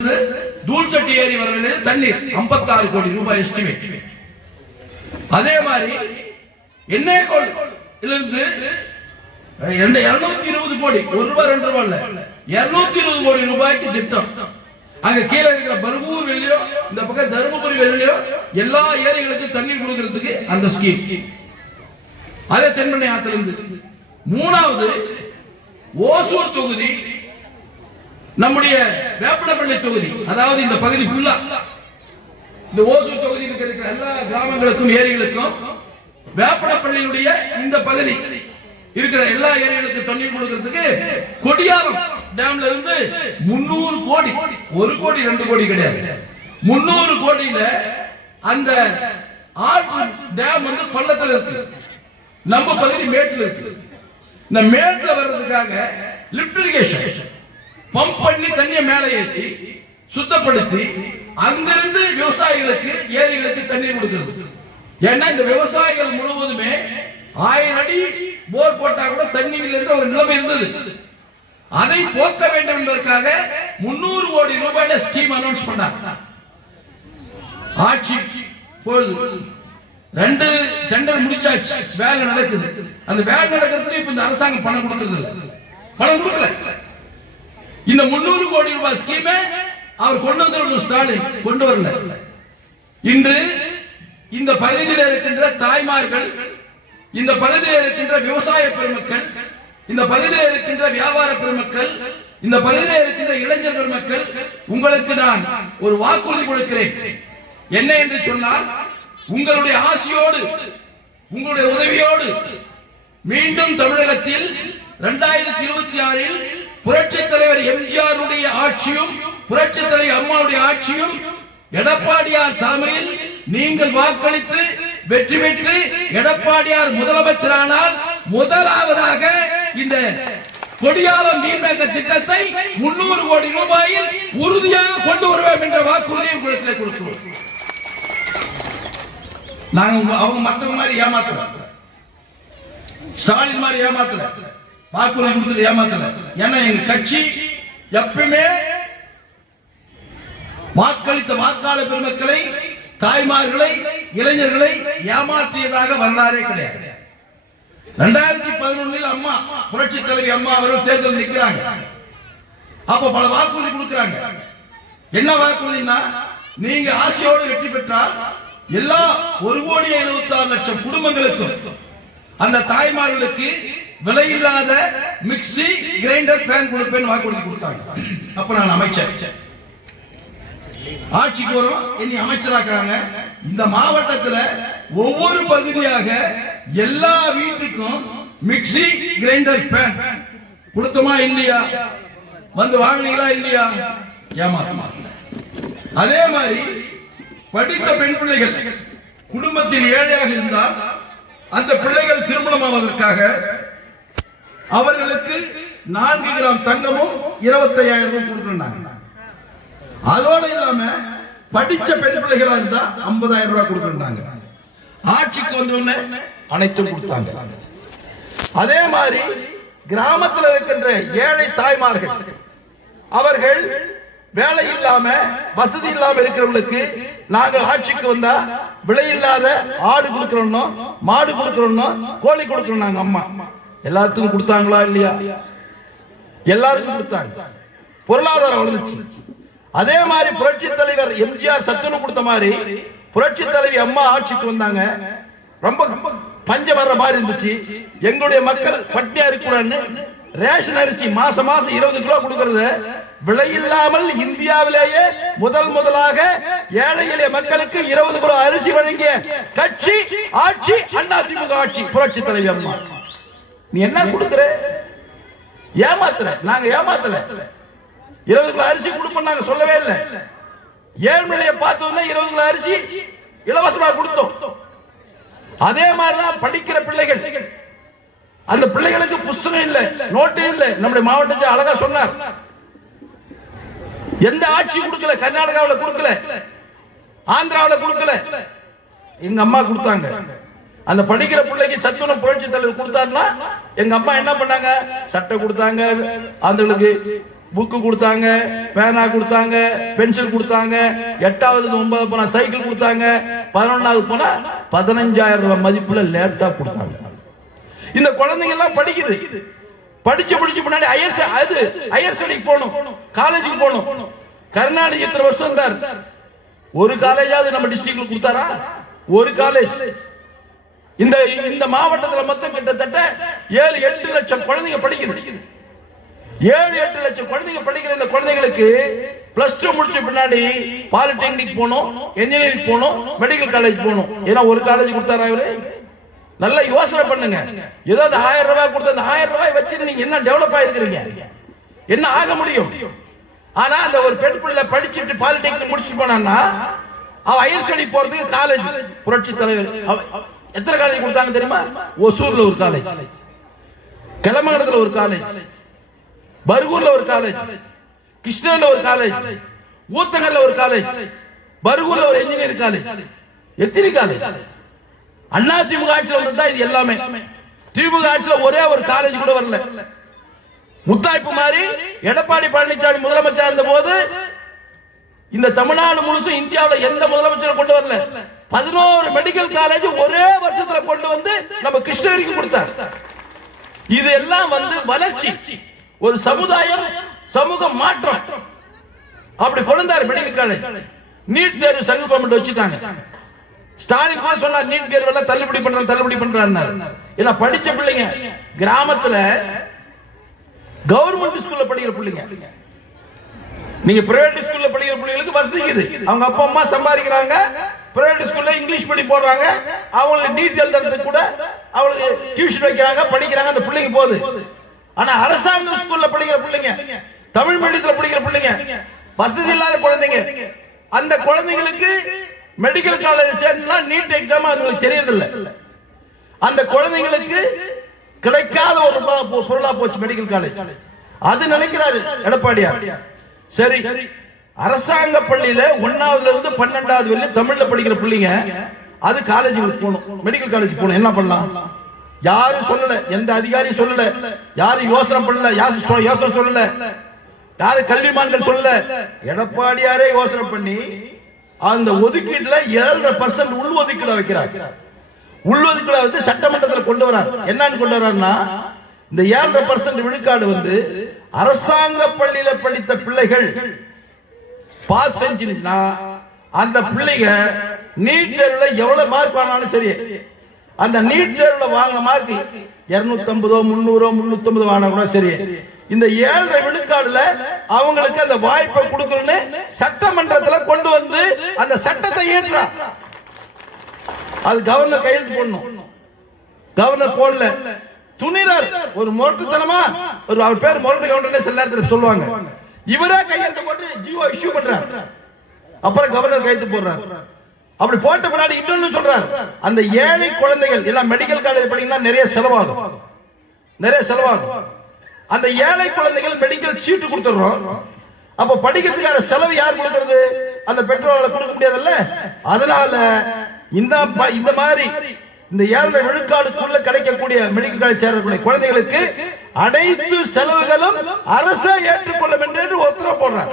தூள்சட்டி ஏரி வர தண்ணீர் 56 கோடி ரூபாய் எஸ்டிமேட். அதே மாதிரி எண்ணெய் இருந்து 220 கோடி, 1 ரூபாய் 2 ரூபாய் இல்ல, 220 கோடி ரூபாய்க்கு திட்டம். அங்க கீழே இருக்கிற பர்கூர் வெளியோ இந்த பக்கம் தருமபுரி வெளியோ எல்லா ஏரிகளுக்கு தண்ணீர் கொடுக்கிறதுக்கு அந்த ஸ்கீம். அதே தென்பெண்ணை ஆத்துல இருந்து. மூணாவது ஓசூர் தொகுதி, நம்முடைய வேப்பனப்பள்ளி தொகுதி, அதாவது இந்த பகுதி ஃபுல்லா இந்த ஓசூர் தொகுதி இருக்கிற எல்லா கிராமங்களுக்கும் ஏரிகளுக்கும் வேப்பனப்பள்ளியுடைய இந்த பகுதி இருக்கிற எல்லா ஏரிகளுக்கும் தண்ணீர் கொடுக்கிறதுக்கு கொடியாலம் டேம்ல இருந்து 300 கோடி, 1 கோடி 2 கோடி கிடையாது, 300 கோடியில அந்த ஆற்று டேம் வந்து பள்ளத்துல இருக்கு, நம்ம பகுதி மேட்டில் இருக்கு. இந்த மேட்ல வர்றதுக்காக லிப்ட் இரிகேஷன் பம்ப் பண்ணி தண்ணியை மேலே ஏற்றி சுத்தப்படுத்தி அங்கிருந்து விவசாயிகளுக்கு ஏரிகளுக்கு தண்ணீர் கொடுக்கிறது. ஏன்னா இந்த விவசாயிகள் முழுவதுமே 1000 அடி போர் போட்டா கூட தண்ணீர் என்ற ஒரு நிலைமை இருந்தது. அதை போக்க வேண்டும் என்பதற்காக 300 கோடி ரூபாயில ஸ்கீம் அனௌன்ஸ் பண்ணாங்க. ஆட்சி பொழுது 2 டெண்டர் முடிச்சாச்சு, வேலை நடக்குது. அந்த வேலை நடக்கிறதுக்கு இப்ப இந்த அரசாங்கம் பணம் கொடுக்கிறது இல்ல, பணம் கொடுக்கல. இந்த 300 கோடி ரூபாய் ஸ்கீமை அவர் கொண்டு வந்து ஸ்டாலின் கொண்டு வரல. இன்று இந்த பகுதியில் இருக்கின்ற தாய்மார்கள், இந்த பகுதியில் இருக்கின்ற விவசாய பெருமக்கள், இந்த பகுதியில் இருக்கின்ற வியாபார பெருமக்கள், இந்த பகுதியில் இருக்கின்ற இளைஞர் பெருமக்கள், உங்களுக்கு நான் ஒரு வாக்குறுதி கொடுக்கிறேன். என்ன என்று சொன்னால், உங்களுடைய ஆசையோடு உங்களுடைய உதவியோடு மீண்டும் தமிழகத்தில் 2026இல் புரட்சி தலைவர் எம்ஜிஆர் ஆட்சியும் புரட்சி தலைவர் அம்மாவுடைய ஆட்சியும் எடப்பாடியார் தலைமையில் நீங்கள் வாக்களித்து வெற்றி பெற்று எடப்பாடியார் முதலமைச்சரானால் முதலாவதாக இந்த கொடியாலம் நீர்மேக திட்டத்தை 300 கோடி ரூபாயில் உறுதியாக கொண்டு வருவோம் என்ற வாக்குறுதியை உங்களுக்கு கொடுக்கிறோம். நாங்க அவங்க மற்றவங்க மாதிரி ஏமாத்தல, ஸ்டாலின் மாதிரி ஏமாத்தல, வாக்குறுதி கொடுத்து ஏமாத்தல. ஏன்னா எங்க கட்சி எப்பவுமே வாக்களித்த வாக்காளர் பெருமக்களை, தாய்மார்களை, இளைஞர்களை ஏமாற்றியதாக வரலாறே கிடையாது. 2011 அம்மா புரட்சி தலைவி அம்மா அவர்கள் தேர்தல் நிற்கிறாங்க. அப்ப பல வாக்குறுதி கொடுக்கிறாங்க. என்ன வாக்குறுதினா, நீங்க ஆசையோடு வெற்றி பெற்றால் எல்லா 1,76,00,000 குடும்பங்களுக்கும் அந்த தாய்மார்களுக்கு விலையில்லாத மிக்சி, கிரைண்டர், ஃபேன் கொடுப்பேன் வாக்குறுதி கொடுத்தாங்க. அப்ப நான் அமைச்சர், ஆட்சிக்கு வரும், என்னை அமைச்சராக்குறாங்க. இந்த மாவட்டத்தில் ஒவ்வொரு பகுதியாக எல்லா வீட்டுக்கும் மிக்சி, கிரைண்டர், ஃபேன் கொடுத்தோமா இல்லையா? வந்து வாங்கினீங்களா இல்லையா? ஏமாத்தமா. அதே மாதிரி படித்த பெண் பிள்ளைகள் குடும்பத்தில் ஏழையாக இருந்தால் அந்த பிள்ளைகள் திருமணமாவதற்காக அவர்களுக்கு 4 கிராம் தங்கமும் 25,000 ரூபாய் கொடுக்கிறாங்க. அதோடு இல்லாம படிச்ச பெண் பிள்ளைகளா இருந்தா 50,000 ரூபாய் கொடுக்கிறாங்க. ஆட்சிக்கு வந்தவுடனே அனைத்தும் கொடுத்தாங்க. அதே மாதிரி கிராமத்தில் இருக்கின்ற ஏழை தாய்மார்கள், அவர்கள் வேலை இல்லாம வசதி இல்லாம இருக்கிறவங்களுக்கு நாங்க ஆட்சிக்கு வந்தா விலை இல்லாத ஆடு கொடுக்கிறோம், மாடு கொடுக்கிறோம், கோழி கொடுக்கிறோம். நாங்க அம்மா எல்லாத்துக்கும் கொடுத்தாங்களா இல்லையா? எல்லாருக்கும் கொடுத்தாங்க. பொருளாதாரம் வளர்ச்சி. அதே மாதிரி புரட்சி தலைவர் எம்ஜிஆர் சத்துணவு கொடுத்த மாதிரி புரட்சி தலைவி அம்மா ஆட்சிக்கு வந்தாங்க. ரொம்ப பஞ்சம் வர்ற மாதிரி இருந்துச்சு. எங்களுடைய மக்கள் பட்டினியா இருக்கக்கூடாதுன்னு ரேஷன் அரிசி மாசம் 20 கிலோ கொடுக்கிறது விலை இல்லாமல் இந்தியாவிலேயே முதலாக ஏழை எளிய மக்களுக்கு 20 கிலோ அரிசி வழங்கிய கட்சி ஆட்சி அதிமுக ஆட்சி, புரட்சி தலைவி அம்மா. நீ என்ன கொடுக்கிற? ஏமாத்துற. நாங்க ஏமாத்தல. 20 கிலோ அரிசி கொடுப்போம் நாங்க சொல்லவே இல்லை. ஏழ்மையை பார்த்தோம்னா 20 கிலோ அரிசி இலவசமா கொடுத்தோம். அதே மாதிரிதான் படிக்கிற பிள்ளைகள், அந்த பிள்ளைகளுக்கு புஸ்தகம் இல்ல, நோட்டு இல்ல. நம்முடைய மாவட்டத்தில் அழகா சொன்னார், எந்த ஆட்சி கொடுக்கல. கர்நாடகாவில் கொடுக்கல, ஆந்திராவில் கொடுக்கல, எங்க அம்மா கொடுத்தாங்க. அந்த படிக்கிற பிள்ளைக்கு சத்துணவு புரட்சி தலைவர் கொடுத்தாருன்னா எங்க அம்மா என்ன பண்ணாங்க? சட்டை கொடுத்தாங்க, ஆந்திரர்களுக்கு புக்கு கொடுத்தாங்க, பேனா கொடுத்தாங்க, பென்சில் கொடுத்தாங்க, 8வது 9வது போனா சைக்கிள் கொடுத்தாங்க, 11வது போனா 15,000 ரூபாய் மதிப்புல லேப்டாப் கொடுத்தாங்க. இந்த குழந்தைங்க எல்லாம் படிக்குது. படிச்சு முன்னாடி ஹையர் ஸ்டடிக்கு போகணும், காலேஜுக்கு போகணும். கருணாநிதி எத்தனை வருஷம் இருந்தார்? ஒரு காலேஜாவது நம்ம டிஸ்ட்ரிக்ட்ல கொடுத்தாரா? ஒரு காலேஜ். இந்த மாவட்டத்தில் மொத்தம் கிட்டத்தட்ட 7-8 லட்சம் குழந்தைங்க படிக்குது. 7-8 லட்சம் குழந்தைங்க படிக்கிற இந்த குழந்தைகளுக்கு +2 முடிச்ச பின்னாடி பாலிடெக்னிக் போகணும், இன்ஜினியரிங் போகணும், மெடிக்கல் காலேஜ் போகணும். ஏன்னா ஒரு காலேஜ் கொடுத்தாரா இவரு? நல்லா யோசனை பண்ணுங்க. ஏதாவது 1000 ரூபாய் கொடுத்த அந்த 1000 ரூபாய் வச்சு நீங்க என்ன டெவலப் ஆயிருக்கிறீங்க? என்ன ஆக முடியும்? ஆனா அந்த ஒரு பெண் பிள்ளை படிச்சுட்டு பாலிடெக்னிக் முடிச்சுட்டு போனான்னா அவ ஹையர் ஸ்டடி போறதுக்கு காலேஜ் புரட்சி தலைவர் எத்தனை காலேஜ் கொடுத்தாங்க தெரியுமா? ஒசூர்ல ஒரு காலேஜ், கிளமங்கலத்துல ஒரு காலேஜ், பர்கூர்ல ஒரு காலேஜ், கிருஷ்ணகிரில ஒரு காலேஜ், ஊத்தங்கல்ல ஒரு காலேஜ், பர்கூர்ல ஒரு இன்ஜினியரிங் காலேஜ். எத்தனை காலேஜ்? அண்ணா திமுக ஆட்சியில் வந்தா இது எல்லாமே. திமுக ஆட்சியில் ஒரே ஒரு காலேஜ் கூட வரல. முத்தாய்ப்பு மாதிரி எடப்பாடி பழனிசாமி முதலமைச்சர் இருந்த போது இந்த தமிழ்நாடு முழுசும் இந்தியாவில் எந்த முதலமைச்சரும் கொண்டு வரல. 11 மெடிக்கல் காலேஜ் ஒரே வருஷத்துல கொண்டு வந்து நம்ம கிருஷ்ணகிரிக்கு கொடுத்தார். இது எல்லாம் வந்து வளர்ச்சி, ஒரு சமுதாயம், சமூக மாற்றம். அப்படி கொண்டார் மெடிக்கல் காலேஜ். நீட் தேர்வு சென்ட்ரல் கவர்மெண்ட் வச்சுட்டாங்க. ஸ்டாலின் கூட சொன்னார் நீட் தேர்வு எல்லாம் தள்ளுபடி பண்றாரு. ஏன்னா படிச்ச பிள்ளைங்க கிராமத்துல கவர்மெண்ட் ஸ்கூல்ல படிக்கிற பிள்ளைங்க, நீங்க பிரைவேட் ஸ்கூல்ல படிக்கிற பிள்ளைங்களுக்கு வசதிக்குது. அவங்க அப்பா அம்மா சம்பாதிக்கிறாங்க, பிரைவேட் ஸ்கூல்ல இங்கிலீஷ் படி போடுறாங்க, அவங்களுக்கு நீட் எழுதுறதுக்கு கூட அவங்களுக்கு டியூஷன் வைக்கிறாங்க, படிக்கிறாங்க, அந்த பிள்ளைங்க போகுது. ஆனா அரசாங்க ஸ்கூல்ல படிக்கிற பிள்ளைங்க, தமிழ் மீடியத்துல படிக்கிற பிள்ளைங்க, வசதி இல்லாத குழந்தைங்க, அந்த குழந்தைங்களுக்கு மெடிக்கல் காலேஜ் சேர்ந்தா நீட் எக்ஸாம் அவங்களுக்கு தெரியறதில்ல. அந்த குழந்தைங்களுக்கு கிடைக்காத ஒரு பொருளா போச்சு மெடிக்கல் காலேஜ். அது நினைக்கிறாரு எடப்பாடியார். சரி, அரசாங்க பள்ளியில 1வது இருந்து 12வது வரை தமிழ்ல படிக்கிற பிள்ளைங்க அது காலேஜுக்கு போகணும், மெடிக்கல் காலேஜ் போகணும். என்ன பண்ணலாம்? யாரும் சொல்லல, எந்த அதிகாரியும் சொல்லல, யாரும் யோசனை பண்ணல, யோசனை சொல்லல, யாரு கல்விமான்கள் சொல்லல. எடப்பாடியாரே யோசனை பண்ணி அந்த ஒதுக்கீட்டுல 7.5% உள் ஒதுக்கீடு வைக்கிறார். உள் ஒதுக்கீடு வந்து சட்டமன்றத்தில் கொண்டு வரார். என்னன்னு கொண்டு வர்றாருன்னா, இந்த 7.5% விழுக்காடு வந்து அரசாங்க பள்ளியில படித்த பிள்ளைகள் பாஸ் செஞ்சிருந்தா அந்த பிள்ளைங்க நீட் தேர்வுல எவ்வளவு மார்க் வாங்கினாலும் சரி, அந்த நீட் தேர்வுல வாங்கின மார்க் 250 300 350 வாங்கினா கூட சரி, இந்த 7.5 விழுக்காடுல அவங்களுக்கு அந்த வாய்ப்பை கொடுக்கணும்னு சட்டமன்றத்தில் கொண்டு வந்து அந்த சட்டத்தை ஏற்றார். அது கவர்னர் கையெழுத்து போடணும். கவர்னர் போடல, துணிறார். ஒரு முரட்டுத்தனமா, ஒரு அவர் பேர் முரட்டு கவர்னர் சில நேரத்தில் சொல்லுவாங்க, இவரே கையெழுத்து போட்டு ஜியோ இஷ்யூ பண்றார். அப்புறம் கவர்னர் கையெழுத்து போடுறார். அப்படி போட்ட பின்னாடி இன்னொன்னு சொல்றார், அந்த ஏழை குழந்தைகள் எல்லாம் மெடிக்கல் காலேஜ் படிக்கணும்னா நிறைய செலவாகும். அந்த ஏழை குழந்தைகள் மெடிக்கல் சீட்டு கொடுத்துறோம். அப்ப படிக்கிறதுக்கான செலவு யார் கொடுக்கிறது? அந்த பெற்றோர்களை கொடுக்க முடியாதுல்ல. அதனால இந்த மாதிரி இந்த 7.5 விழுக்காடுக்குள்ள கிடைக்கக்கூடிய மெடிக்கல் காலேஜ் சேரக்கூடிய குழந்தைகளுக்கு அனைத்து செலவுகளும் அரசே ஏற்றுக்கொள்ளும் என்று உத்தரவு போடுறார்.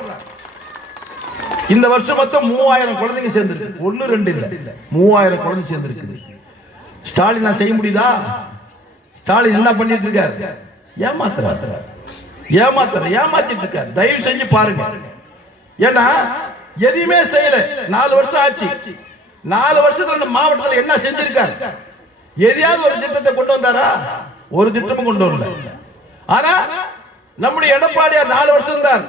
இந்த வருஷம் மொத்தம் 3000 குழந்தைங்க சேர்ந்திருக்கு. 1 2 இல்ல, 3000 குழந்தை சேர்ந்திருக்குது. ஸ்டாலின் செய்ய முடியுதா? ஸ்டாலின் என்ன பண்ணிட்டு இருக்காரு? ஏமாத்திட்டு இருக்காரு. தயவு செஞ்சு பாருங்க. ஏன்னா எதுவுமே செய்யல. 4 வருஷம் ஆச்சு. 4 வருஷத்துல இந்த மாவட்டத்தில் என்ன செஞ்சிருக்காரு? எதையாவது ஒரு திட்டத்தை கொண்டு வந்தாரா? ஒரு திட்டமும் கொண்டு வரல. ஆனா நம்முடைய எடப்பாடியார் 4 வருஷம் தான்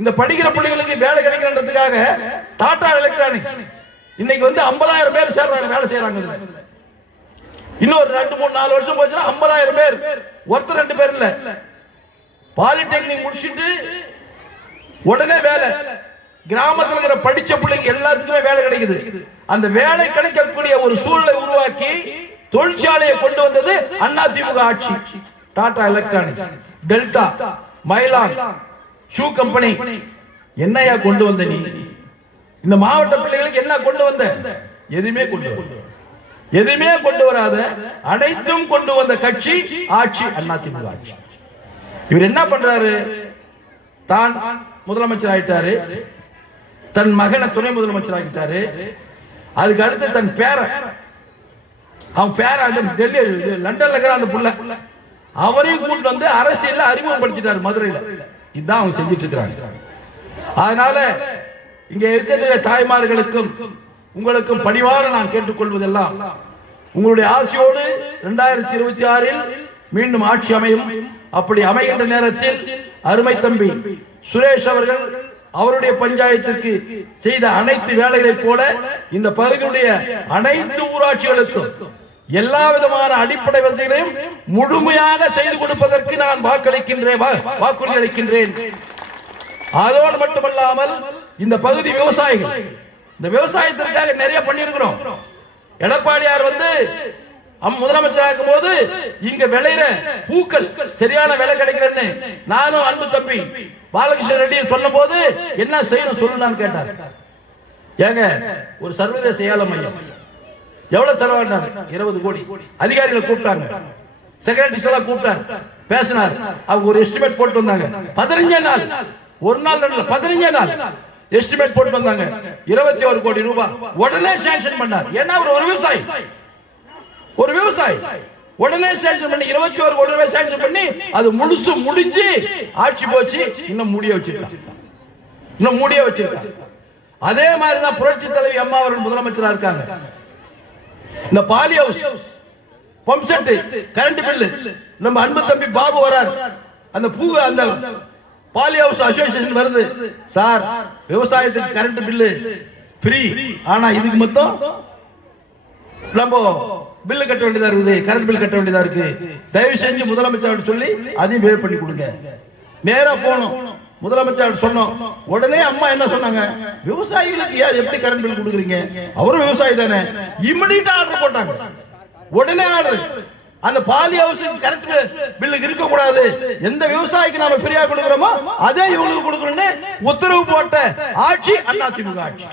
இந்த படிக்கிற பிள்ளைகளுக்கு வேலை கிடைக்கிறதுக்காக டாடா எலக்ட்ரானிக்ஸ் இன்னைக்கு வந்து 50,000 பேர் சேர்றாங்க, வேலை செய்யறாங்க. இன்னொரு 2 3 4 வருஷம் போச்சுன்னா 50,000 பேர், ஒருத்தர் 2 பேர் இல்ல. பாலிடெக்னிக் முடிச்சுட்டு உடனே வேலை. கிராமத்தில் இருக்கிற படிச்ச பிள்ளைங்க எல்லாத்துக்குமே வேலை கிடைக்குது. அந்த வேலை கிடைக்கக்கூடிய ஒரு சூழலை உருவாக்கி தொழிற்சாலையை கொண்டு வந்தது அண்ணா திமுக ஆட்சி. Tata electronics, Delta, Mylan shoe company என்னையா கொண்டு வந்த நீ? இந்த மாவட்ட பிள்ளைகளுக்கு என்ன கொண்டு வந்த? எதுவுமே கொண்டு வராத அனைத்தும் கொண்டு வந்த கட்சி ஆட்சி அண்ணா திமுக ஆட்சி. இவர் என்ன பண்றாரு? தான் முதலமைச்சர் ஆயிட்டாரு, தன் மகனை துணை முதலமைச்சர் ஆகிட்டாரு. அதுக்கு அடுத்து தன் பேரை, அவன் பேரை டெல்லி லண்டன்ல இருக்கிற அந்த புள்ள அவரையும் கூட்டு வந்து அரசியல்ல அறிமுகப்படுத்திட்டாரு மதுரையில. இதுதான் அவங்க செஞ்சுட்டு இருக்கிறாங்க. அதனால இங்க இருக்கிற தாய்மார்களுக்கும் உங்களுக்கும் பணிவாக நான் கேட்டுக்கொள்வதெல்லாம், உங்களுடைய ஆசையோடு 2026 மீண்டும் ஆட்சி அமையும். அப்படி அமைகின்ற நேரத்தில் அருமை தம்பி சுரேஷ் அவர்கள் அவருடைய பஞ்சாயத்திற்கு செய்த அனைத்து வேலைகளைப் போல இந்த பகுதியுடைய அனைத்து ஊராட்சிகளுக்கும் எல்லா விதமான அடிப்படை வசதிகளையும் முழுமையாக செய்து கொடுப்பதற்கு நான் வாக்குறுதி அளிக்கின்றேன். அதோடு மட்டுமல்லாமல் இந்த பகுதி விவசாயிகள், இந்த விவசாயத்திற்காக நிறைய பண்ணியிருக்கிறோம். எடப்பாடியார் வந்து முதலமைச்சர் ஆகும் போது இங்க விளையிற பூக்கள் சரியான விலை கிடைக்கிறேன்னு நானும் அன்பு தம்பி பாலகிருஷ்ண ரெட்டி சொன்ன போது என்ன செய்யணும் சொல்லுன்னு கேட்டார். ஏங்க ஒரு சர்வதேச ஏல மையம் எவ்வளவு செலவாடினார்? 20 கோடி. அதிகாரிகள் கூப்பிட்டாங்க, செக்ரட்டரிஸ் எல்லாம் கூப்பிட்டார், பேசினார். அவங்க ஒரு எஸ்டிமேட் போட்டு வந்தாங்க. 15 நாள், ஒரு நாள் 15 நாள் எஸ்டிமேட் போட்டு வந்தாங்க. 21 கோடி ரூபாய் உடனே சாங்ஷன் பண்ணார். ஏன்னா அவர் ஒரு விவசாயி, உடனே சாங்ஷன் பண்ணி 21 கோடி ரூபாய் சாங்ஷன் பண்ணி அது முழுசு முடிஞ்சு ஆட்சி போச்சு. இன்னும் மூடிய வச்சிருக்காங்க. அதே மாதிரி தான் புரட்சி தலைவி அம்மா அவர்கள் முதலமைச்சரா இருக்காங்க. இந்த poly house, pump set, current bill நம்ம அன்பு தம்பி பாபு வரார். அந்த பாலி ஹவுஸ் அசோசியேஷன் வருது. சார் விவசாயத்துக்கு கரண்ட் பில்லு ஃப்ரீ, ஆனா இதுக்கு மொத்தம் நம்ம பில்லு கட்ட வேண்டியதா இருக்குது, கரண்ட் பில் கட்ட வேண்டியதா இருக்கு. தயவு செஞ்சு முதலமைச்சர் சொல்லி அதையும் பே பண்ணி கொடுங்க. நேரா போனோம், முதலமைச்சர் சொன்னோம். உடனே அம்மா என்ன சொன்னாங்க? விவசாயிகளுக்கு எப்படி கரண்ட் பில் கொடுக்குறீங்க? அவரும் விவசாயி தானே. இமிடியேட்டா ஆர்டர் போட்டாங்க. உடனே ஆர்டர். அந்த பாலி ஹவுஸ் கரண்ட் பில் இருக்க கூடாது, எந்த விவசாயிக்கு நாம ஃப்ரீயா கொடுக்கிறோமோ அதே இவங்களுக்கு கொடுக்கணும்னு உத்தரவு போட்ட ஆட்சி அதிமுக ஆட்சி.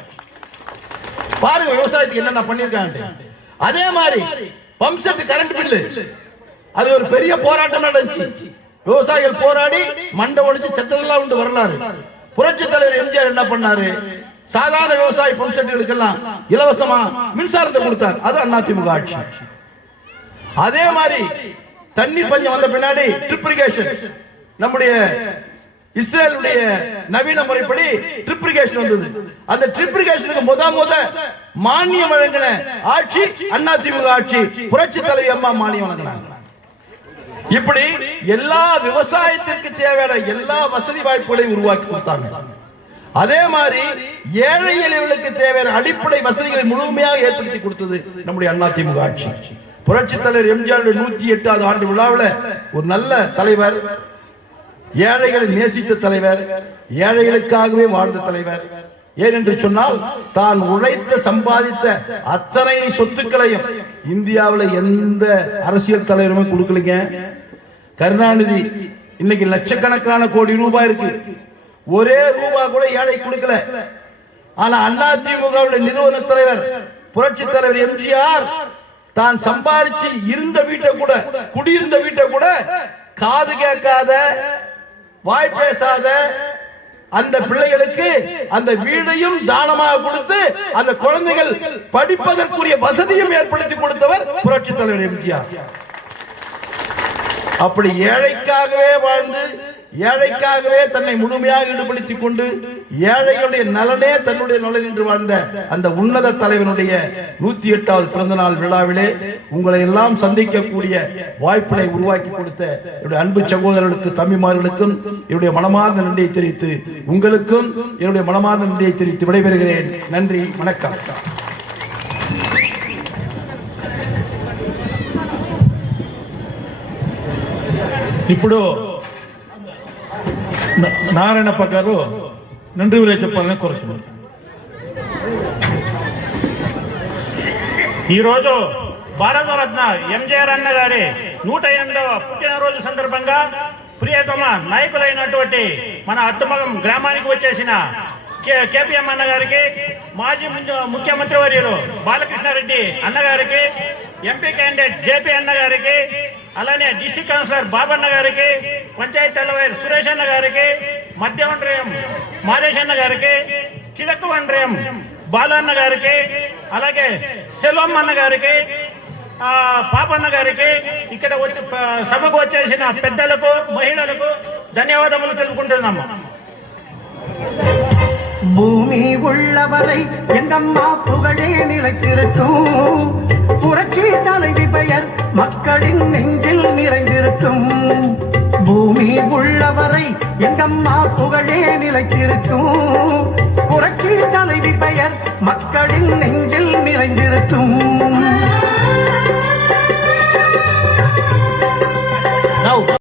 பாருங்க விவசாயத்துக்கு என்னென்ன பண்ணிருக்காங்க. அதே மாதிரி பம்ப் செட் கரண்ட் பில்லு, அது ஒரு பெரிய போராட்டம் நடந்துச்சு. விவசாயிகள் போராடி மண்டை ஒடிச்சு செத்ததெல்லாம் உண்டு வரலாறு. புரட்சி தலைவர் எம்ஜிஆர் என்ன பண்ணாரு? சாதாரண விவசாய பம்ப் செட்டுகளுக்கெல்லாம் இலவசமா மின்சாரத்தை கொடுத்தார். அது அதிமுக ஆட்சி. அதே மாதிரி தண்ணீர் பஞ்சம் வந்த பின்னாடி ட்ரிப் இரிகேஷன், நம்முடைய இஸ்ரேலுடைய நவீன முறைப்படி ட்ரிப் இரிகேஷன் வந்தது. அந்த ட்ரிப் இரிகேஷனுக்கு முத மானியம் வழங்கின ஆட்சி அதிமுக ஆட்சி. புரட்சி தலைவி அம்மா மானியம் வழங்கினாங்க. இப்படி எல்லா விவசாயத்திற்கு தேவையான எல்லா வசதி வாய்ப்புகளையும் உருவாக்கி கொடுத்தாங்க. அதே மாதிரி ஏழை எளியவர்களுக்கு தேவையான அடிப்படை வசதிகளை முழுமையாக ஏற்படுத்தி கொடுத்தது நம்முடைய அதிமுக ஆட்சி. புரட்சி தலைவர் எம்ஜிஆர் 108வது ஆண்டு விழாவில் ஒரு நல்ல தலைவர், ஏழைகளை நேசித்த தலைவர், ஏழைகளுக்காகவே வாழ்ந்த தலைவர். ஏனென்று சொன்னால் தான் உழைத்த சம்பாதித்த அத்தனை சொத்துக்களையும் இந்தியாவில் எந்த அரசியல் தலைவருமே கொடுக்கலைங்க. கருணாநிதி இன்னைக்கு லட்சக்கணக்கான கோடி ரூபாய் இருக்கு, ஒரே ரூபாய் கூட ஏழை கொடுக்கல. ஆனா அதிமுக நிறுவன தலைவர் புரட்சி தலைவர் எம்ஜிஆர் தான் சம்பாதிச்சு இருந்த வீட்டை கூட, குடியிருந்த வீட்டை கூட காது கேட்காத, வாய் பேசாத அந்த பிள்ளைகளுக்கு அந்த வீடையும் தானமாக கொடுத்து அந்த குழந்தைகள் படிப்பதற்குரிய வசதியும் ஏற்படுத்தி கொடுத்தவர் புரட்சி தலைவர் எம்ஜிஆர். அப்படி ஏழைக்காகவே வாழ்ந்து, ஏழைக்காகவே தன்னை முழுமையாக ஈடுபடுத்திக் கொண்டு ஏழைகளுடைய நலனே தன்னுடைய நலன் என்று வாழ்ந்த அந்த உன்னத தலைவனுடைய 108வது பிறந்த நாள் விழாவிலே உங்களை எல்லாம் சந்திக்கக்கூடிய வாய்ப்பினை உருவாக்கி கொடுத்த என்னுடைய அன்பு சகோதரர்களுக்கு, தம்பிமார்களுக்கும் என்னுடைய மனமார்ந்த நன்றியை தெரிவித்து, உங்களுக்கும் என்னுடைய மனமார்ந்த நன்றியை தெரிவித்து விடைபெறுகிறேன். நன்றி, வணக்கம். ఇప్పుడు నారాయణప్ప గారు నంది విలే చెప్పాలని కోరుచున్నాను. ఈరోజు భారతరత్న ఎంజీఆర్ అన్న గారి 108వ పుట్టినరోజు సందర్భంగా ప్రియతమ నాయకులైనటువంటి మన అట్టుమగం గ్రామానికి వచ్చేసిన కేపీఎం అన్న గారికి, మాజీ ముఖ్యమంత్రి వర్యులు బాలకృష్ణారెడ్డి అన్న గారికి, ఎంపీ క్యాండిడేట్ జేపీ అన్న గారికి, అలానే డిస్ట్రిక్ట్ కౌన్సిలర్ బాబన్న గారికి, పంచాయతీ తలవారు సురేష్ అన్న గారికి, మధ్య ఒండ్రయం మాదేశ్ అన్న గారికి, కిழக்கு ఒండ్రయం బాలన్న గారికి, అలాగే సెల్వం అన్న గారికి, పాపన్న గారికి, ఇక్కడ వచ్చి సభకు వచ్చేసిన పెద్దలకు మహిళలకు ధన్యవాదములు తెలుపుకుంటున్నాము. பூமி உள்ளவரை எங்கம்மா புகழே நிலைத்திருக்கும். புரட்சி தலைவி பெயர் மக்களின் நெஞ்சில் நிறைந்திருக்கும். பூமி உள்ளவரை எங்கம்மா புகழே நிலைத்திருக்கும்.